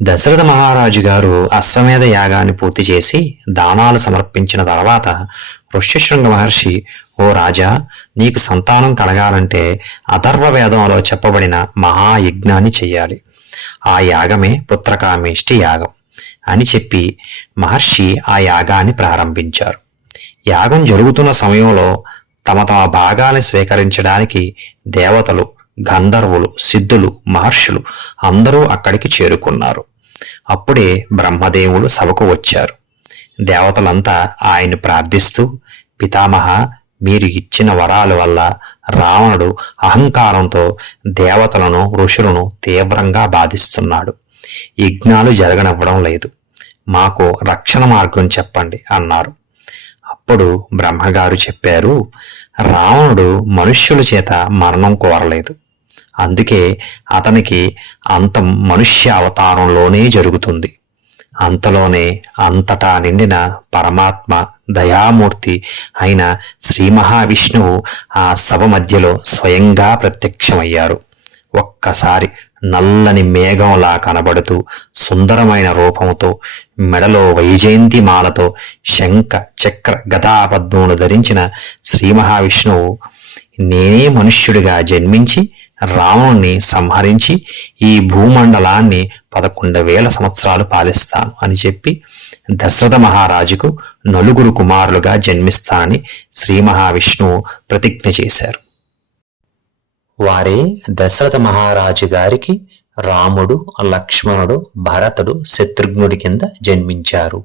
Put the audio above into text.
దశరథ మహారాజు గారు అశ్వమేధ యాగాన్ని పూర్తి చేసి దానాలు సమర్పించిన తర్వాత ఋష్యశృంగ మహర్షి, ఓ రాజా, నీకు సంతానం కలగాలంటే అథర్వ వేదంలో చెప్పబడిన మహాయజ్ఞాన్ని చెయ్యాలి. ఆ యాగమే పుత్రకామేష్టి యాగం అని చెప్పి మహర్షి ఆ యాగాన్ని ప్రారంభించారు. యాగం జరుగుతున్న సమయంలో తమ తమ భాగాన్ని స్వీకరించడానికి దేవతలు, గంధర్వులు, సిద్ధులు, మహర్షులు అందరూ అక్కడికి చేరుకున్నారు. అప్పుడే బ్రహ్మదేవుడు సభకు వచ్చారు. దేవతలంతా ఆయన్ని ప్రార్థిస్తూ, పితామహ, మీరు ఇచ్చిన వరాల వల్ల రావణుడు అహంకారంతో దేవతలను, ఋషులను తీవ్రంగా బాధిస్తున్నాడు. యజ్ఞాలు జరగనివ్వడం లేదు. మాకు రక్షణ మార్గం చెప్పండి అన్నారు. అప్పుడు బ్రహ్మగారు చెప్పారు, రావణుడు మనుష్యుల చేత మరణం కోరలేదు. అందుకే అతనికి అంతం మనుష్య అవతారంలోనే జరుగుతుంది. అంతలోనే అంతటా నిండిన పరమాత్మ దయామూర్తి అయిన శ్రీ మహావిష్ణువు ఆ సభ మధ్యలో స్వయంగా ప్రత్యక్షమయ్యారు. ఒక్కసారి నల్లని మేఘంలా కనబడుతూ సుందరమైన రూపంతో, మెడలో వైజయంతి మాలతో, శంఖ చక్ర గదాపద్మములు ధరించిన శ్రీ మహావిష్ణువు, నేనే మనుష్యుడిగా జన్మించి రావణుణ్ణి సంహరించి ఈ భూమండలాన్ని 11,000 సంవత్సరాలు పాలిస్తాను అని చెప్పి దశరథ మహారాజుకు నలుగురు కుమారులుగా జన్మిస్తానని శ్రీ మహావిష్ణువు ప్రతిజ్ఞ చేశారు. వారే దశరథ మహారాజు గారికి రాముడు, లక్ష్మణుడు, భరతుడు, శత్రుఘ్నుడి కింద జన్మించారు.